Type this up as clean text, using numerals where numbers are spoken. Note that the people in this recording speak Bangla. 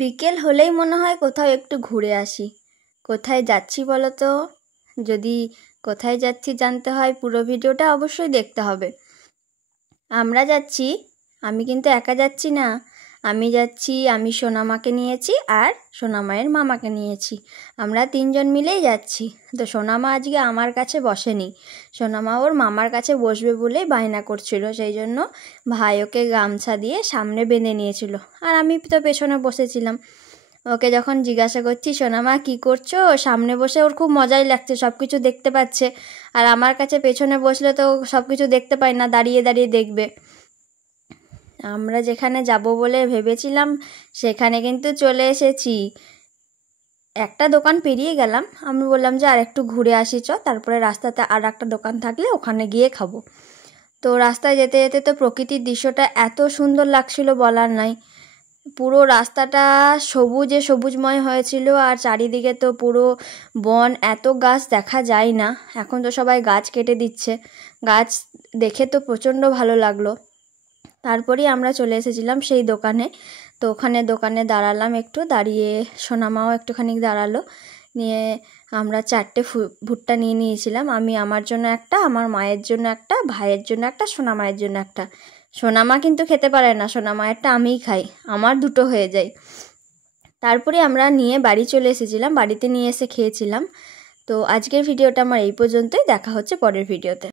বিকেল হলেই মনে হয় কোথাও একটু ঘুরে আসি। কোথায় যাচ্ছি বলো তো? যদি কোথায় যাচ্ছি জানতে হয় পুরো ভিডিওটা অবশ্যই দেখতে হবে। আমরা যাচ্ছি, আমি কিন্তু একা যাচ্ছি না। আমি সোনামাকে নিয়েছি আর সোনামায়ের মামাকে নিয়েছি। আমরা তিনজন মিলেই যাচ্ছি। তো সোনামা আজকে আমার কাছে বসেনি, সোনামা ওর মামার কাছে বসবে বলেই বায়না করছিল, সেই জন্য ভাই ওকে গামছা দিয়ে সামনে বেঁধে নিয়েছিল আর আমি তো পেছনে বসেছিলাম। ওকে যখন জিজ্ঞাসা করছি সোনামা কী করছো, সামনে বসে ওর খুব মজাই লাগছে, সব কিছু দেখতে পাচ্ছে। আর আমার কাছে পেছনে বসলে তো সব কিছু দেখতে পাই না, দাঁড়িয়ে দাঁড়িয়ে দেখবে। আমরা যেখানে যাব বলে ভেবেছিলাম সেখানে কিন্তু চলে এসেছি। একটা দোকান পেরিয়ে গেলাম, আমি বললাম যে আর একটু ঘুরে আসি চ, তারপরে রাস্তাতে আর একটা দোকান থাকলে ওখানে গিয়ে খাবো। তো রাস্তায় যেতে যেতে তো প্রকৃতির দৃশ্যটা এত সুন্দর লাগছিল বলার নাই। পুরো রাস্তাটা সবুজে সবুজময় হয়েছিল আর চারিদিকে তো পুরো বন, এত গাছ দেখা যায় না। এখন তো সবাই গাছ কেটে দিচ্ছে, গাছ দেখে তো প্রচণ্ড ভালো লাগলো। তারপরেই আমরা চলে এসেছিলাম সেই দোকানে। তো ওখানে দোকানে দাঁড়ালাম, একটু দাঁড়িয়ে সোনামাও একটুখানি দাঁড়ালো, নিয়ে আমরা 4টে ভুট্টা নিয়ে নিয়েছিলাম। আমি আমার জন্য একটা, আমার মায়ের জন্য একটা, ভাইয়ের জন্য একটা, সোনামায়ের জন্য একটা। সোনামা কিন্তু খেতে পারে না, সোনামায়েরটা আমিই খাই, আমার 2টো হয়ে যায়। তারপরে আমরা নিয়ে বাড়ি চলে এসেছিলাম, বাড়িতে নিয়ে এসে খেয়েছিলাম। তো আজকের ভিডিওটা আমার এই পর্যন্তই, দেখা হচ্ছে পরের ভিডিওতে।